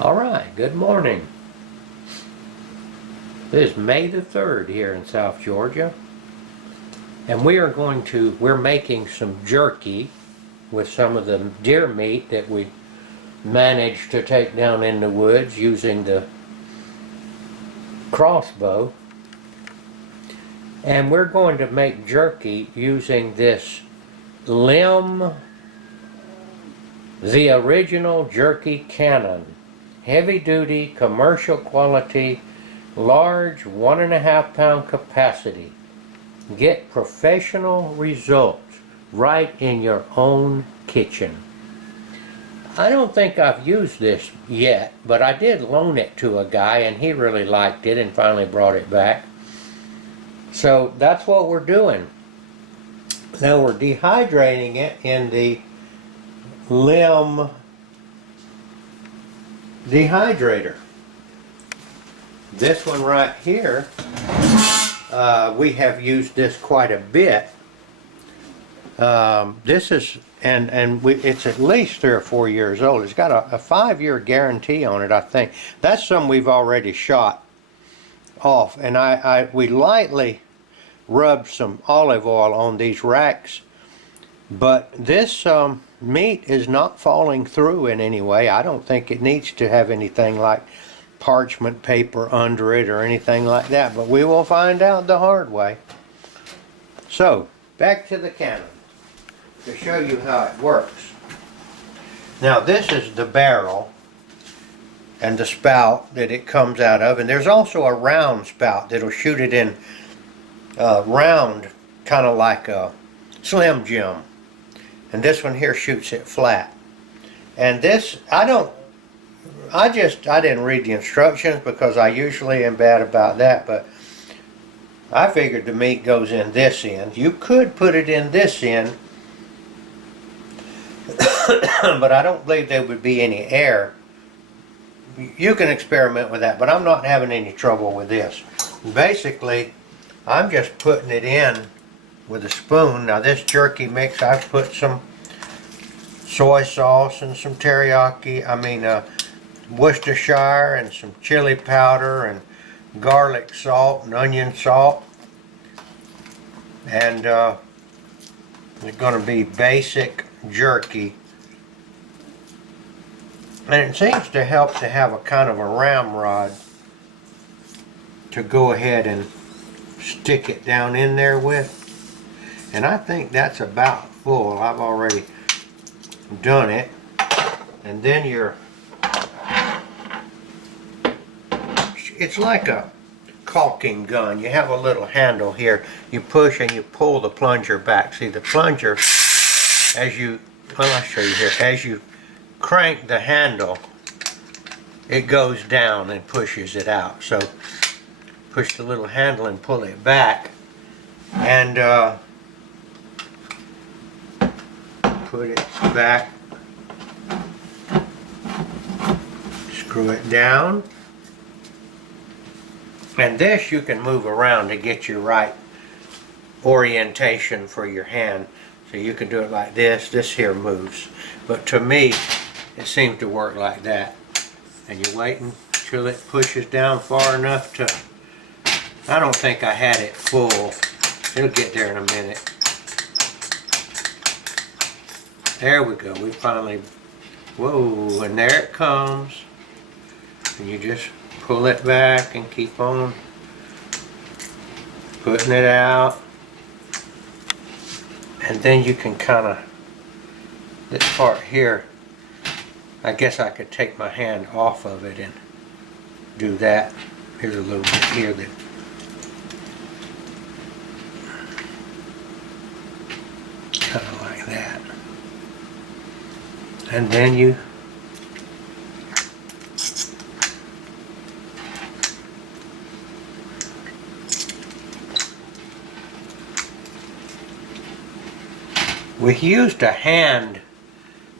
All right, good morning. It is May the 3rd here in South Georgia, and we're making some jerky with some of the deer meat that we managed to take down in the woods using the crossbow. And we're going to make jerky using this LEM, the original Jerky Cannon. Heavy duty, commercial quality, large 1.5 pound capacity. Get professional results right in your own kitchen. I don't think I've used this yet, but I did loan it to a guy and he really liked it and finally brought it back. So that's what we're doing. Now we're dehydrating it in the LEM dehydrator. This one right here, we have used this quite a bit. This is, it's at least 3 or 4 years old. It's got a 5-year guarantee on it, I think. That's some we've already shot off, and we lightly rubbed some olive oil on these racks, but this meat is not falling through in any way. I don't think it needs to have anything like parchment paper under it or anything like that, but we will find out the hard way. So back to the cannon to show you how it works. Now this is the barrel and the spout that it comes out of, and there's also a round spout that'll shoot it in round, kind of like a Slim Jim, and this one here shoots it flat. And this, I didn't read the instructions because I usually am bad about that, but I figured the meat goes in this end. You could put it in this end, but I don't believe there would be any air. You can experiment with that, but I'm not having any trouble with this. Basically, I'm just putting it in with a spoon. Now this jerky mix, I've put some soy sauce and some teriyaki, Worcestershire, and some chili powder and garlic salt and onion salt. And it's going to be basic jerky. And it seems to help to have a kind of a ramrod to go ahead and stick it down in there with. And I think that's about full. I've already done it. And then it's like a caulking gun. You have a little handle here. You push and you pull the plunger back. See, the plunger, I'll show you here, as you crank the handle, it goes down and pushes it out. So push the little handle and pull it back, and put it back, screw it down, and this you can move around to get your right orientation for your hand. So you can do it like this. This here moves, but to me it seems to work like that. And you're waiting till it pushes down far enough to, I don't think I had it full. It'll get there in a minute. There we go. We finally, whoa, and there it comes. And you just pull it back and keep on putting it out. And then you can kind of, this part here, I guess I could take my hand off of it and do that. Here's a little bit here that kind of like that. And then we used a hand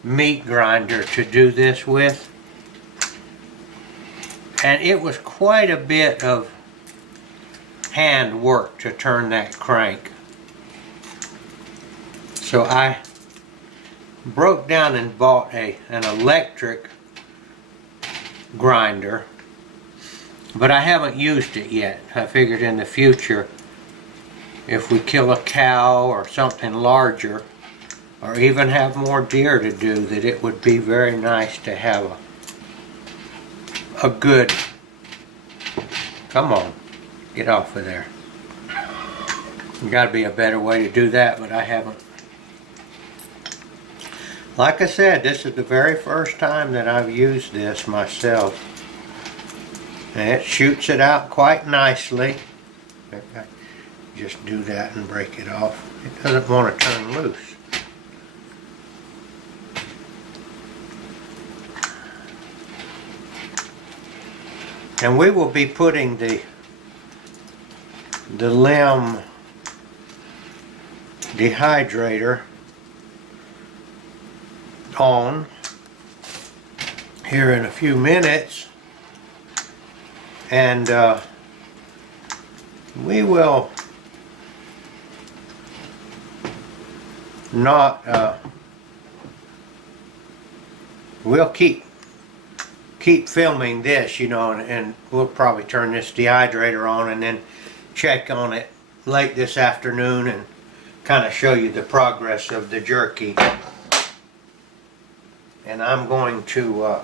meat grinder to do this with, and it was quite a bit of hand work to turn that crank. So I broke down and bought an electric grinder, but I haven't used it yet. I figured in the future, if we kill a cow or something larger, or even have more deer to do, that it would be very nice to have a good, come on, get off of there. There's got to be a better way to do that, but I haven't. Like I said, this is the very first time that I've used this myself. And it shoots it out quite nicely. Just do that and break it off. It doesn't want to turn loose. And we will be putting the LEM dehydrator on here in a few minutes, and we will not we'll keep filming this, you know, and we'll probably turn this dehydrator on and then check on it late this afternoon and kind of show you the progress of the jerky. And I'm going to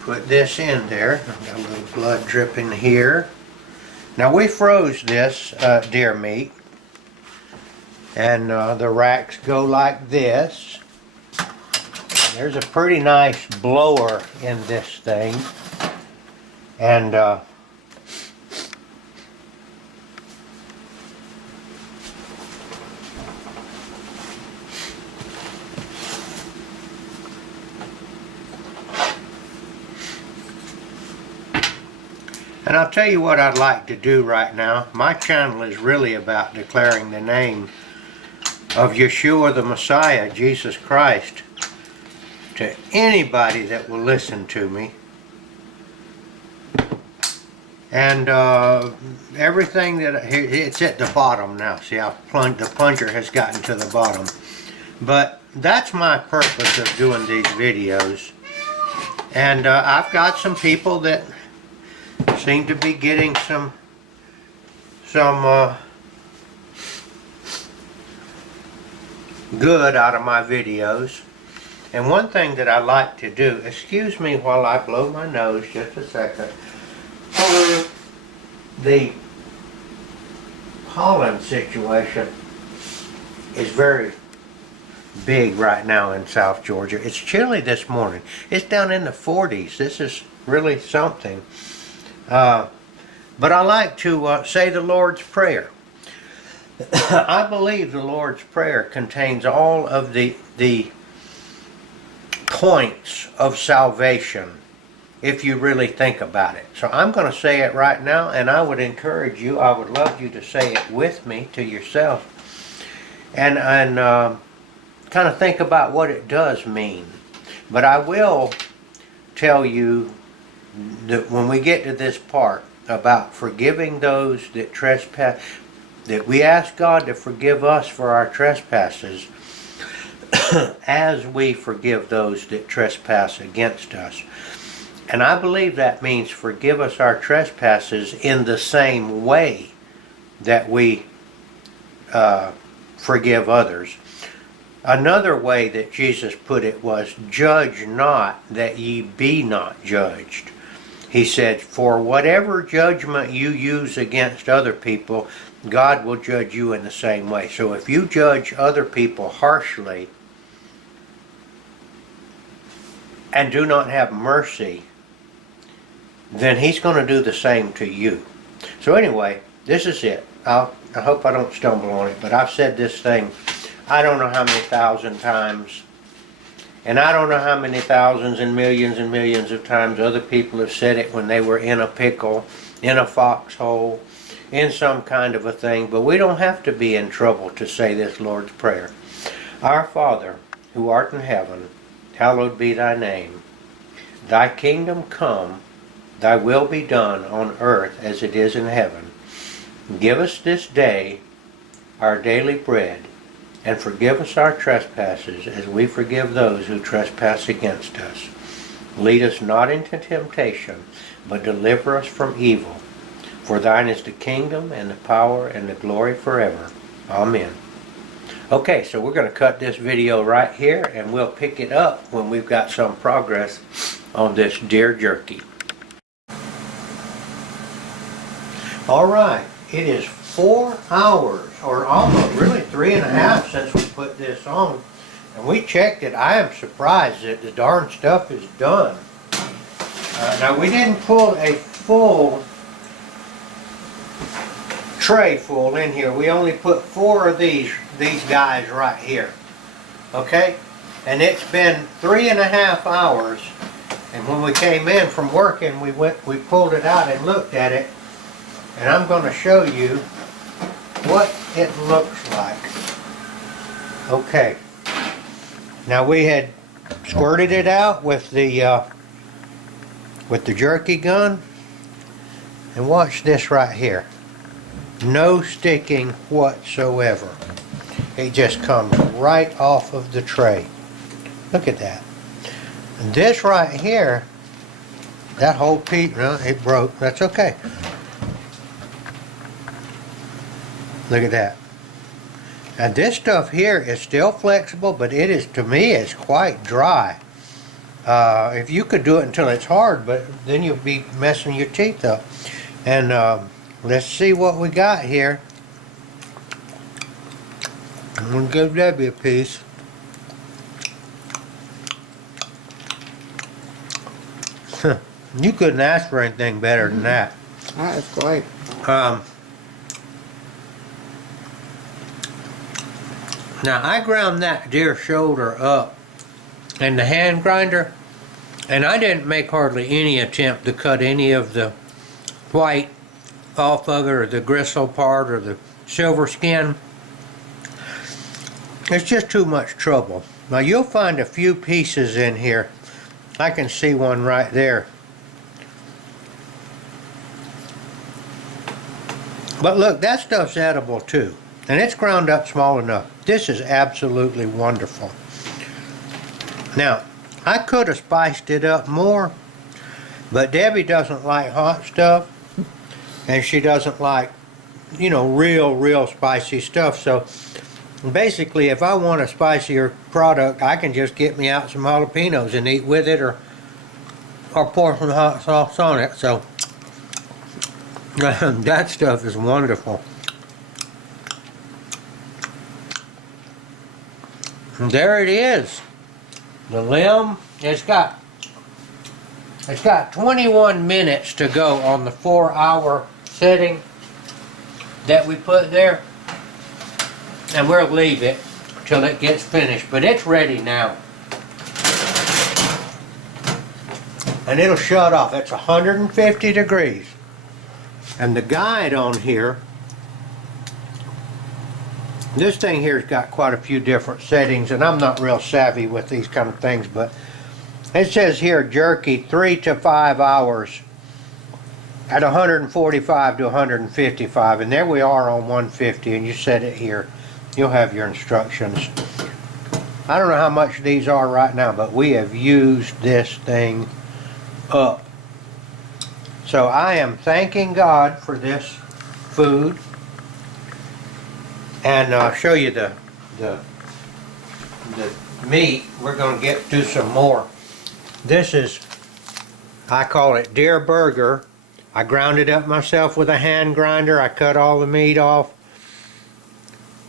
put this in there. I've got a little blood dripping here. Now we froze this deer meat, and the racks go like this. There's a pretty nice blower in this thing, and I'll tell you what I'd like to do right now. My channel is really about declaring the name of Yeshua the Messiah, Jesus Christ, to anybody that will listen to me. And everything that, it's at the bottom now. See how the plunger has gotten to the bottom. But that's my purpose of doing these videos. And I've got some people that seem to be getting some good out of my videos. And one thing that I like to do, excuse me while I blow my nose just a second. The pollen situation is very big right now in South Georgia. It's chilly this morning. It's down in the 40s. This is really something. But I like to say the Lord's Prayer. I believe the Lord's Prayer contains all of the points of salvation, if you really think about it. So I'm going to say it right now, and I would encourage you, I would love you to say it with me to yourself, and kind of think about what it does mean. But I will tell you that when we get to this part about forgiving those that trespass, that we ask God to forgive us for our trespasses as we forgive those that trespass against us. And I believe that means forgive us our trespasses in the same way that we forgive others. Another way that Jesus put it was, judge not that ye be not judged. He said, for whatever judgment you use against other people, God will judge you in the same way. So if you judge other people harshly and do not have mercy, then He's going to do the same to you. So anyway, this is it. I hope I don't stumble on it, but I've said this thing I don't know how many thousand times. And I don't know how many thousands and millions of times other people have said it when they were in a pickle, in a foxhole, in some kind of a thing. But we don't have to be in trouble to say this Lord's Prayer. Our Father, who art in heaven, hallowed be thy name. Thy kingdom come, thy will be done on earth as it is in heaven. Give us this day our daily bread, and forgive us our trespasses as we forgive those who trespass against us. Lead us not into temptation, but deliver us from evil. For thine is the kingdom and the power and the glory forever. Amen. Okay, so we're going to cut this video right here, and we'll pick it up when we've got some progress on this deer jerky. Alright, it is 4 hours, or almost really 3.5 since we put this on. And we checked it. I am surprised that the darn stuff is done. Now we didn't pull a full tray full in here. We only put 4 of these guys right here. Okay? And it's been 3.5 hours. And when we came in from working, we pulled it out and looked at it. And I'm going to show you what it looks like. Okay. Now we had squirted it out with the jerky gun. And watch this right here. No sticking whatsoever. It just comes right off of the tray. Look at that. And this right here, that whole piece, no, it broke. That's okay. Look at that. And this stuff here is still flexible, but it is, to me, it's quite dry. If you could do it until it's hard, but then you'll be messing your teeth up. And let's see what we got here. I'm going to give Debbie a piece. You couldn't ask for anything better than that. That is great. Now I ground that deer shoulder up in the hand grinder, and I didn't make hardly any attempt to cut any of the white off of it, or the gristle part, or the silver skin. It's just too much trouble. Now you'll find a few pieces in here. I can see one right there. But look, that stuff's edible too. And it's ground up small enough. This is absolutely wonderful. Now, I could have spiced it up more, but Debbie doesn't like hot stuff, and she doesn't like, you know, real spicy stuff. So basically, if I want a spicier product, I can just get me out some jalapenos and eat with it, or pour some hot sauce on it. So that stuff is wonderful. And there it is. The LEM. It's got 21 minutes to go on the 4-hour setting that we put there. And we'll leave it till it gets finished. But it's ready now. And it'll shut off. It's 150 degrees. And the guide on here, this thing here's got quite a few different settings, and I'm not real savvy with these kind of things, but it says here jerky 3 to 5 hours at 145 to 155, and there we are on 150, and you set it here. You'll have your instructions. I don't know how much these are right now, but we have used this thing up. So I am thanking God for this food. And I'll show you the meat. We're going to do some more. This is, I call it deer burger. I ground it up myself with a hand grinder. I cut all the meat off.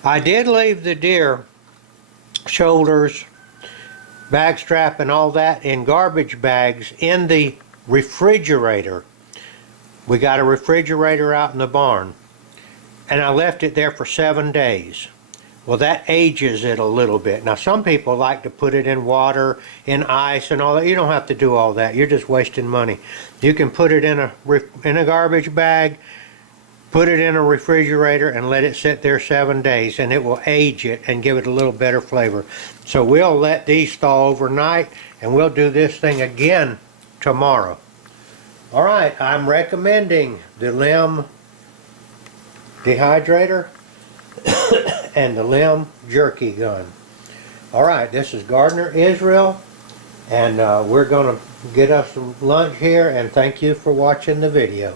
I did leave the deer shoulders, backstrap, and all that in garbage bags in the refrigerator. We got a refrigerator out in the barn. And I left it there for 7 days. Well, that ages it a little bit. Now, some people like to put it in water, in ice, and all that. You don't have to do all that. You're just wasting money. You can put it in a garbage bag, put it in a refrigerator, and let it sit there 7 days, and it will age it and give it a little better flavor. So we'll let these thaw overnight, and we'll do this thing again tomorrow. All right, I'm recommending the LEM dehydrator and the LEM jerky gun. Alright, this is Gardner Israel, And we're going to get us some lunch here, and thank you for watching the video.